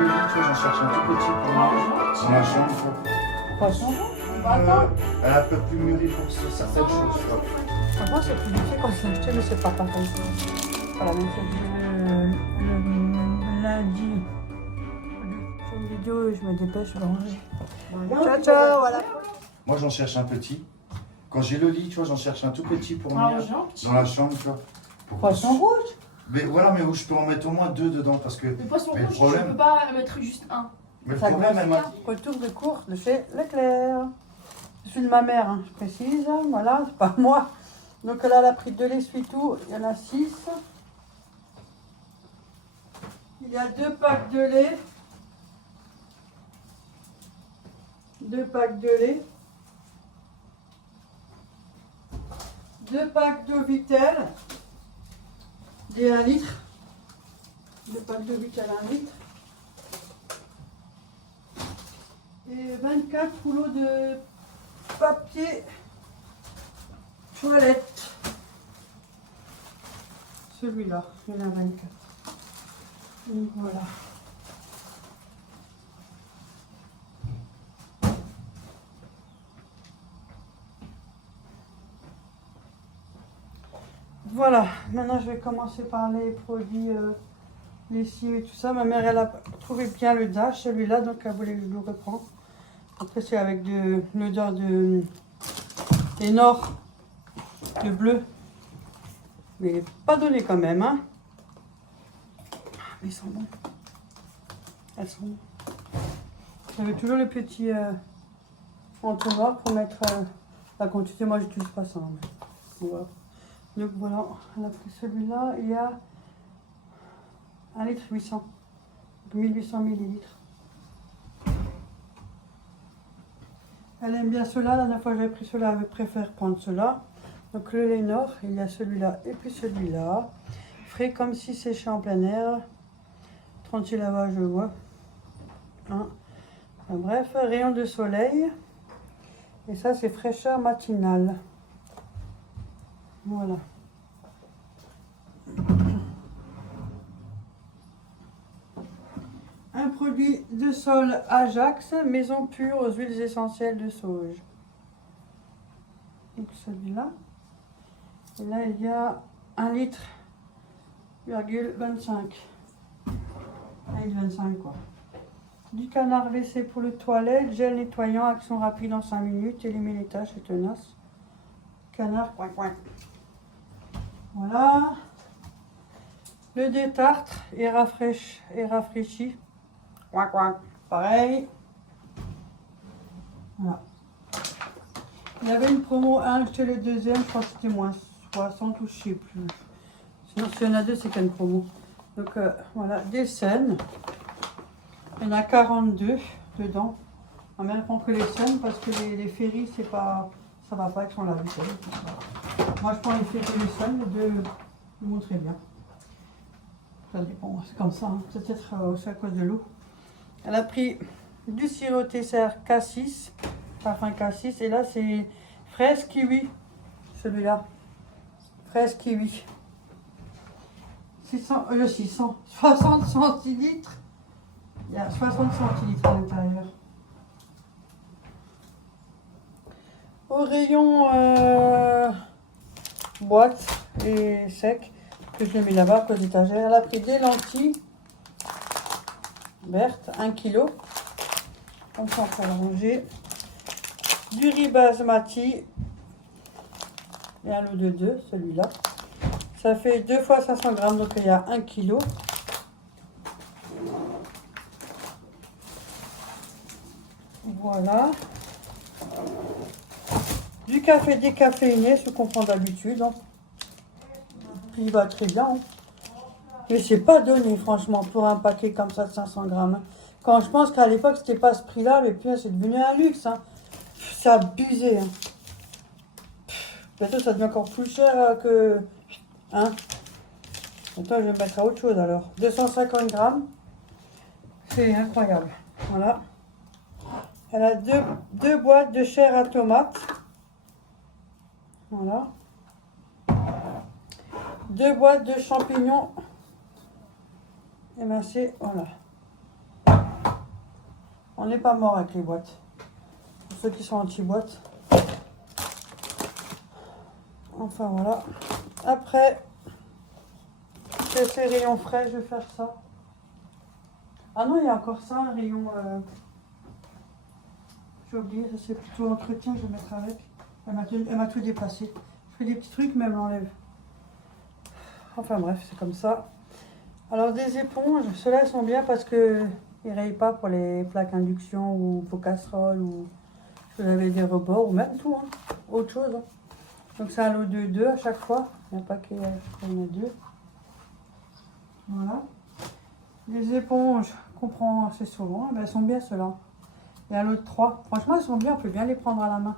le lit, tu vois, j'en cherche un tout petit pour moi. Dans la chambre, tu vois. Poisson. Elle est un peu plus mûrie pour certaines choses, tu vois. Franchement, c'est plus difficile quand c'est acheté, mais c'est pas pareil. Voilà, même chose. Le lundi, je fais une vidéo et je me dépêche, je vais ranger. Ciao, ciao, voilà. Moi, j'en cherche un petit. Quand j'ai le lit, tu vois, j'en cherche un tout petit pour moi. Dans la chambre, tu vois. Poisson rouge. Mais voilà, mais où je peux en mettre au moins 2 dedans parce que. Le poisson mais le rouge, problème- je peux pas mettre juste un. Mais le Ça problème, elle m'a. Retour de course de chez Leclerc. Je suis de ma mère, hein, je précise. Voilà, c'est pas moi. Donc là, elle a pris 2 l'essuie-tout. Il y en a 6. Il y a 2 packs de lait. 2 packs de lait. 2 packs d'eau Vitel. Des 1 litre. 2 packs d'eau Vitel 1 litre. Et 24 rouleaux de papier toilette. Celui-là, il y en a 24. Donc voilà. Voilà, maintenant je vais commencer par les produits lessives et tout ça. Ma mère, elle a trouvé bien le Dash, celui-là, donc elle voulait que je le reprends. Après, c'est avec de l'odeur de Nord, de bleu. Mais pas donné quand même, hein. Mais ils sont bons. Elles sont bons. J'avais toujours les petits entonnoirs pour mettre la quantité. Moi, j'utilise pas ça. Mais voilà. Donc voilà, elle a pris celui-là. Il y a 1 litre 800. Donc 1800 millilitres. Elle aime bien cela. La dernière fois que j'avais pris cela, elle préfère prendre cela. Donc le Lénor, il y a celui-là et puis celui-là. Frais comme si séché en plein air. 36 lavages, je vois. Hein. Enfin, bref, rayon de soleil. Et ça, c'est fraîcheur matinale. Voilà. Un produit de sol Ajax, maison pure aux huiles essentielles de sauge. Donc celui-là. Et là, il y a 1 litre, 25. 1,25 quoi. Du canard WC pour le toilette, gel nettoyant, action rapide en 5 minutes, élimine les taches et tenaces. Canard, coin coin. Voilà. Le détartre et rafraîchi. Coin coin. Pareil. Voilà. Il y avait une promo 1 chez le deuxième, je crois que c'était moins 60 ou je sais plus. Sinon, s'il y en a 2, c'est qu'il y a une promo. Donc voilà, des scènes. Il y en a 42 dedans. On ne prend que les scènes parce que les ferries, c'est pas, ça va pas avec son lave-vaisselle. Moi, je prends les ferries et les scènes, les deux me vont très bien. Ça dépend, c'est comme ça. Hein. Peut-être aussi à cause de l'eau. Elle a pris du sirop Tesser K6, parfum K6, et là, c'est fraise kiwi, celui-là. Fraise kiwi. 60 centilitres. Il y a 60 centilitres à l'intérieur. Au rayon boîte et sec, que je l'ai mis là-bas à cause d'étagère. Elle a pris des lentilles vertes, 1 kg. Comme ça, on peut le ranger. Du riz basmati. Et un lot de 2, celui-là. Ça fait 2 fois 500 grammes, donc il y a 1 kg. Voilà. Du café décaféiné, ce qu'on prend d'habitude. Hein. Puis il va très bien. Hein. Mais c'est pas donné, franchement, pour un paquet comme ça de 500 grammes. Hein. Quand je pense qu'à l'époque, c'était pas ce prix-là, mais puis c'est devenu un luxe. Hein. C'est abusé. Hein. Bientôt, ça devient encore plus cher que... Hein. Attends, je vais mettre à autre chose alors. 250 grammes. C'est incroyable. Voilà. Elle a deux boîtes de chair à tomate. Voilà. 2 boîtes de champignons émincés. Voilà. On n'est pas mort avec les boîtes. Pour ceux qui sont anti-boîtes. Enfin voilà. Après, c'est ces rayons frais, je vais faire ça. Ah non, il y a encore ça, un rayon... J'ai oublié, ça c'est plutôt entretien, je vais mettre avec. Elle m'a tout dépassé. Je fais des petits trucs, mais elle m'enlève. Enfin bref, c'est comme ça. Alors des éponges, ceux-là sont bien parce que ils rayent pas pour les plaques induction ou vos casseroles ou si vous avez des rebords ou même tout, hein, autre chose. Hein. Donc c'est un lot de 2 à chaque fois. Il n'y a pas qu'il y en a 2. Voilà. Les éponges qu'on prend assez souvent, elles sont bien ceux-là. Et un lot de 3. Franchement, elles sont bien, on peut bien les prendre à la main.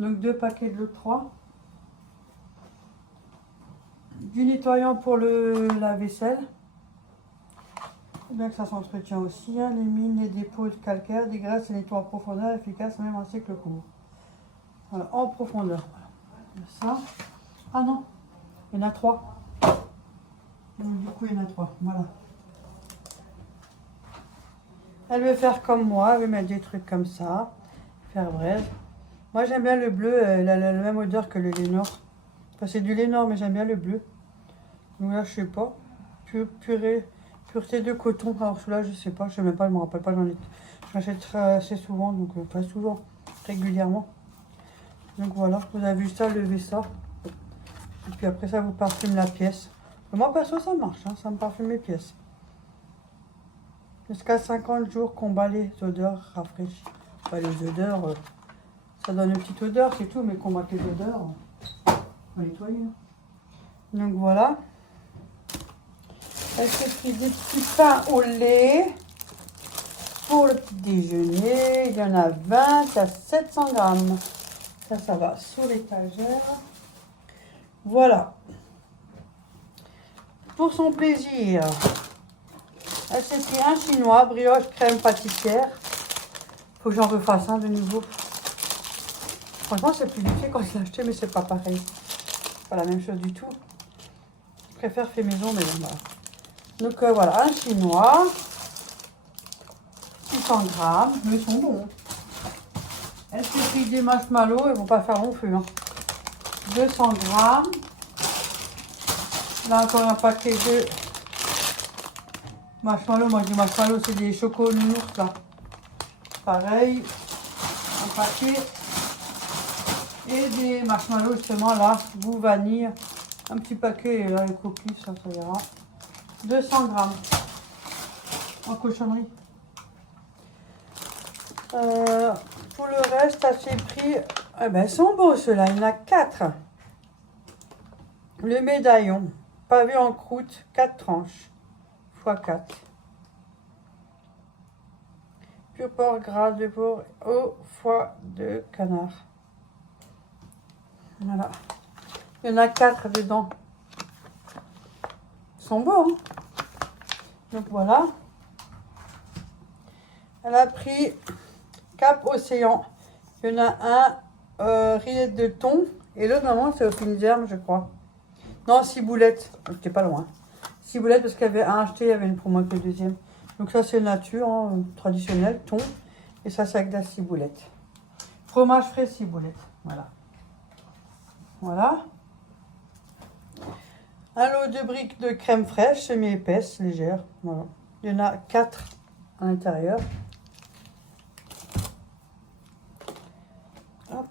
Donc 2 paquets de lot de 3. Du nettoyant pour la vaisselle. Bien que ça s'entretient aussi. Hein. Les mines, les dépôts de calcaire, des graisses et nettoie en profondeur, efficace même en cycle court. Voilà, en profondeur. Ça. Ah non, il y en a 3. Donc, du coup, il y en a 3. Voilà. Elle veut faire comme moi, elle veut mettre des trucs comme ça. Faire braise. Moi, j'aime bien le bleu, elle a la même odeur que le Lénore. Enfin, c'est du Lénore, mais j'aime bien le bleu. Donc là, je sais pas. Pureté de coton. Alors celui-là, je sais pas, je sais même pas, je me rappelle pas. Je m'achète assez souvent, donc pas souvent, régulièrement. Donc voilà, vous avez vu ça, levez ça. Et puis après, ça vous parfume la pièce. Mais moi, perso, ça marche, hein, ça me parfume les pièces. Jusqu'à 50 jours qu'on bat les odeurs rafraîchies. Enfin, les odeurs, ça donne une petite odeur, c'est tout, mais qu'on bat les odeurs, on va nettoyer. Hein. Donc voilà. Elle s'est pris des petits pains au lait pour le petit déjeuner. Il y en a 20 à 700 grammes. Ça va sous l'étagère. Voilà. Pour son plaisir, elle s'est pris un chinois, brioche crème pâtissière. Faut que j'en refasse un de nouveau. Franchement, c'est plus difficile quand je l'ai acheté, mais c'est pas pareil. Pas la même chose du tout. Je préfère fait maison, mais bon, voilà. Donc voilà, un chinois, 600 grammes, mais ils sont bons. Elle s'est pris des marshmallows, ils vont pas faire long feu. Hein. 200 grammes. Là encore un paquet de marshmallows. Moi je dis marshmallows, c'est des chocos nounours là. Pareil, un paquet. Et des marshmallows justement là, goût vanille. Un petit paquet, et là les cookies, ça ira. 200 grammes en cochonnerie. Pour le reste, ça s'est pris. Eh ben, ils sont beaux ceux-là, il y en a 4. Le médaillon, pavé en croûte, 4 tranches, x 4. Pur porc gras de porc au foie de canard. Voilà. Il y en a 4 dedans. Ils sont beaux, hein? Donc voilà. Elle a pris Cap Océan. Il y en a un rillette de thon. Et l'autre, maman, c'est au fines herbes, je crois. Non, ciboulette. J'étais pas loin. Ciboulette, parce qu'il y avait un acheté, il y avait une promo avec le deuxième. Donc ça, c'est nature, hein, traditionnel, thon. Et ça, c'est avec de la ciboulette. Fromage frais, ciboulette. Voilà. Voilà. Un lot de briques de crème fraîche, semi-épaisse, légère. Voilà. Il y en a 4 à l'intérieur. Hop.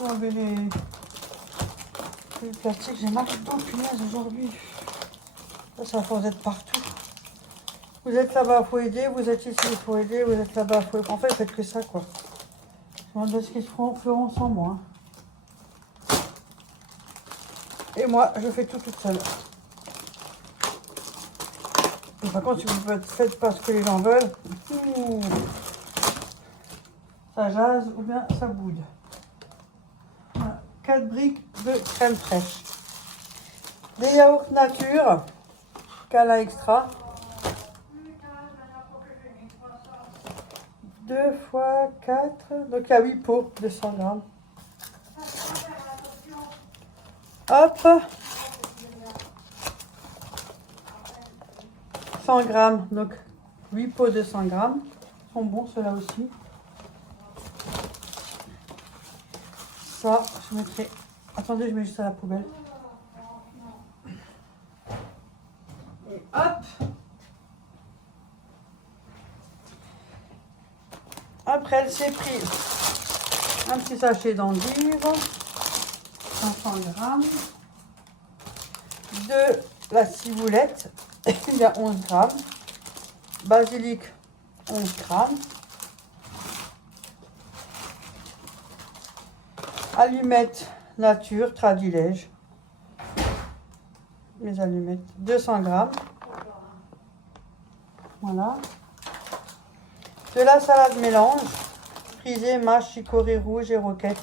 On va enlever les plastiques. J'ai mal dedans, punaise, aujourd'hui. Ça va d'être partout. Vous êtes là-bas, il faut aider. Vous êtes ici, il faut aider. Vous êtes là-bas, il faut... En fait, faites que ça, quoi. Je me demande ce qu'ils feront sans moi. Et moi, je fais tout toute seule. Et par contre, si vous ne faites pas ce que les gens veulent, ça jase ou bien ça boude. Voilà. 4 briques de crème fraîche. Des yaourts nature, Cala extra. 2 fois 4, donc il y a 8 pots de 100 grammes. Hop. 100 grammes, donc 8 pots de 100 grammes. Ils sont bons ceux-là aussi. Ça, je mettrai... Attendez, je mets juste à la poubelle. Et hop! Après, elle s'est pris un petit sachet d'endive, 500 grammes, de la ciboulette, il y a 11 grammes, basilic, 11 grammes, allumettes nature, Tradilège, mes allumettes, 200 grammes, voilà. De la salade mélange, frisée, mâche, chicorée rouge et roquette.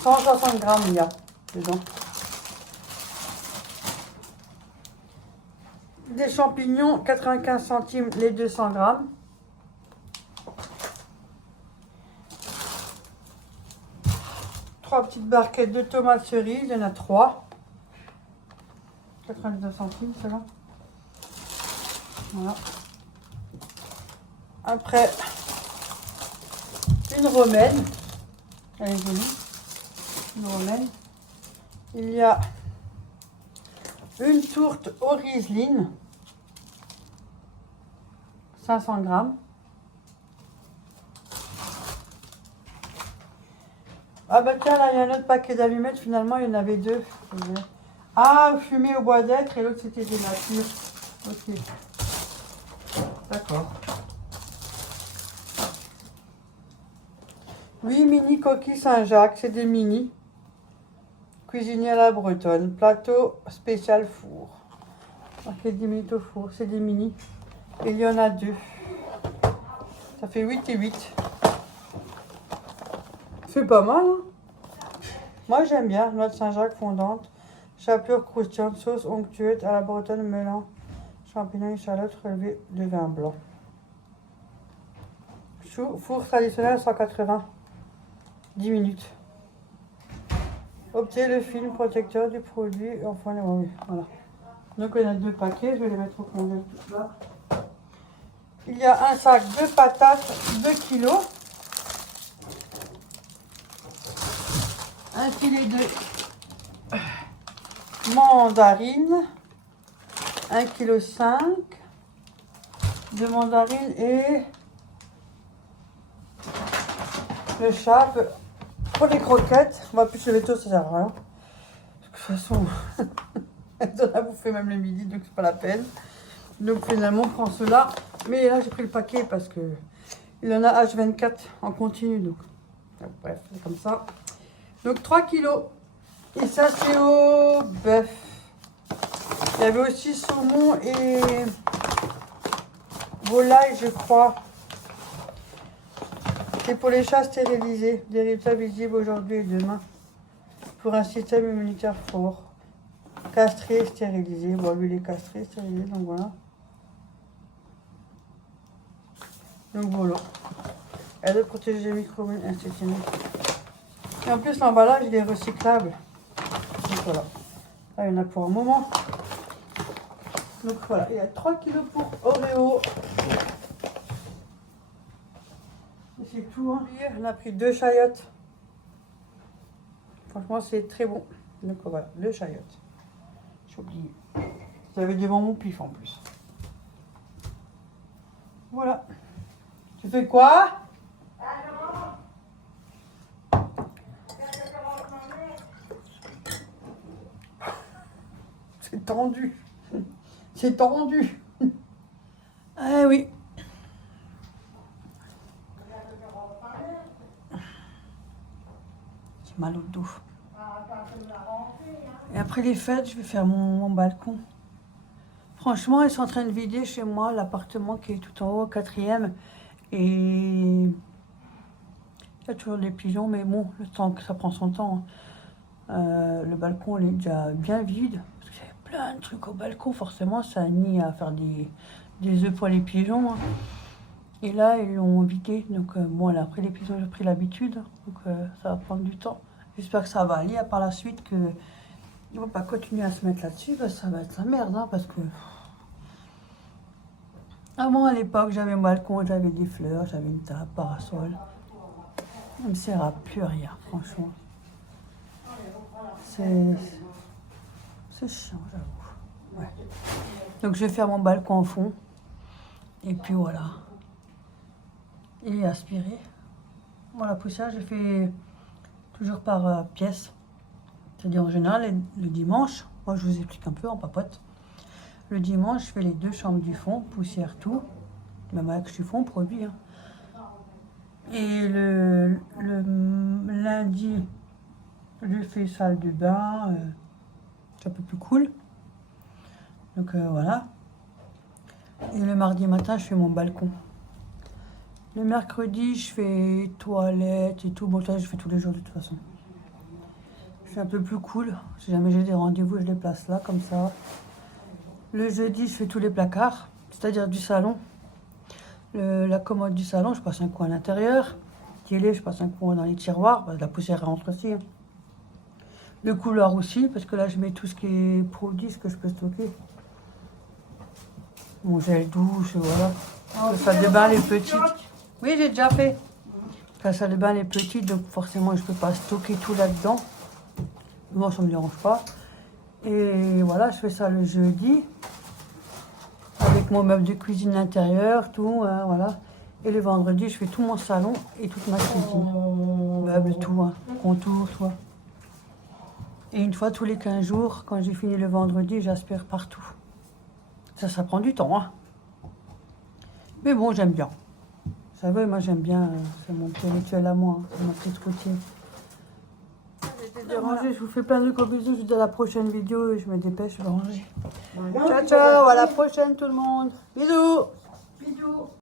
160 grammes il y a dedans. Des champignons, 95 centimes les 200 grammes. Trois petites barquettes de tomates cerises, il y en a 3. 99 centimes, celle-là. Voilà. Après, une romaine. Elle est jolie. Une romaine. Il y a une tourte au Riesling. 500 grammes. Ah bah tiens, là, il y a un autre paquet d'allumettes. Finalement, il y en avait 2. Ah, fumée au bois d'être et l'autre, c'était des natures. Ok. D'accord. Oui, mini coquilles Saint-Jacques. C'est des mini. Cuisinier à la bretonne. Plateau spécial four. Ok, 10 minutes au four. C'est des mini. Et il y en a 2. Ça fait 8 et 8. C'est pas mal, hein? Moi, j'aime bien. Noix de Saint-Jacques fondante. Chapelure croustillante. Sauce onctueuse à la bretonne. Melon, champignons, échalotes relevées de vin blanc. Chou, four traditionnel 180. 10 minutes. Optez le film protecteur du produit. Enfin, oui, voilà. Donc, il y en a 2 paquets. Je vais les mettre au congèle tout là. Il y a un sac de patates 2 kg. Un filet de mandarines. 1,5 kg de mandarines et le chape pour les croquettes. On va plus le veto, ça sert à rien. De toute façon, elle donne à bouffer même le midi, donc c'est pas la peine. Donc finalement, on prend cela. Mais là, j'ai pris le paquet parce que il en a H24 en continu. Donc bref, c'est comme ça. Donc 3 kilos. Et ça, c'est au bœuf. Il y avait aussi saumon et volaille, je crois. C'est pour les chats stérilisés. Des résultats visibles aujourd'hui et demain. Pour un système immunitaire fort. Castré, stérilisé. Bon, lui, il est castré, stérilisé, donc voilà. Donc voilà. Elle doit protéger les microbes intestinaux. Et en plus, l'emballage, il est recyclable. Donc voilà. Là, il y en a pour un moment. Donc voilà, il y a 3 kilos pour Oreo. Et c'est tout. Hein. On a pris 2 chayotes. Franchement, c'est très bon. Donc voilà, 2 chayotes. J'ai oublié. J'avais devant mon pif en plus. Voilà. Tu fais quoi? C'est tendu. C'est tendu. Eh oui. J'ai mal au dos. Et après les fêtes, je vais faire mon balcon. Franchement, ils sont en train de vider chez moi l'appartement qui est tout en haut, au 4e. Et il y a toujours des pigeons, mais bon, le temps que ça prend son temps. Le balcon, il est déjà bien vide. Parce qu'il y avait plein de trucs au balcon. Forcément, ça a mis à faire des œufs pour les pigeons. Hein. Et là, ils l'ont vidé. Donc, bon, elle a pris l'épisode, j'ai pris l'habitude. Donc, ça va prendre du temps. J'espère que ça va aller par la suite, qu'ils ne vont pas continuer à se mettre là-dessus. Ça va être la merde, hein, parce que... Avant, à l'époque, j'avais un balcon, j'avais des fleurs, j'avais une table, parasol. Ça ne me sert à plus rien, franchement. C'est chiant, j'avoue. Ouais. Donc, je vais faire mon balcon au fond. Et puis, voilà. Et aspirer. Bon, la poussière, je fais toujours par pièce. C'est-à-dire, en général, le dimanche, moi, je vous explique un peu en papote. Le dimanche, je fais les 2 chambres du fond, poussière, tout. Même avec chiffon, produit. Hein. Et le lundi, je fais salle de bain. C'est un peu plus cool. Donc voilà. Et le mardi matin, je fais mon balcon. Le mercredi, je fais toilette et tout. Bon, ça, je fais tous les jours de toute façon. C'est un peu plus cool. Si jamais j'ai des rendez-vous, je les place là, comme ça. Le jeudi, je fais tous les placards, c'est-à-dire du salon. La commode du salon, je passe un coin à l'intérieur. Télé, je passe un coin dans les tiroirs, parce que la poussière rentre aussi. Hein. Le couloir aussi, parce que là, je mets tout ce qui est produit, ce que je peux stocker. Mon gel douche, voilà. La salle de bain, les petites. Oui, j'ai déjà fait. La salle de bain, les petites, donc forcément, je ne peux pas stocker tout là-dedans. Moi, ça ne me dérange pas. Et voilà, je fais ça le jeudi. Avec mon meuble de cuisine intérieur, tout, hein, voilà. Et le vendredi, je fais tout mon salon et toute ma cuisine. Meuble, tout, hein, contour, tout. Et une fois tous les 15 jours, quand j'ai fini le vendredi, j'aspire partout. Ça prend du temps, hein. Mais bon, j'aime bien. Vous savez, moi j'aime bien, c'est mon petit rituel à moi, hein, c'est ma petite routine. De ranger, je vous fais plein de gros bisous, je vous dis à la prochaine vidéo et je me dépêche, je vais ranger. Ciao, ciao, à la prochaine tout le monde. Bisous. Bisous.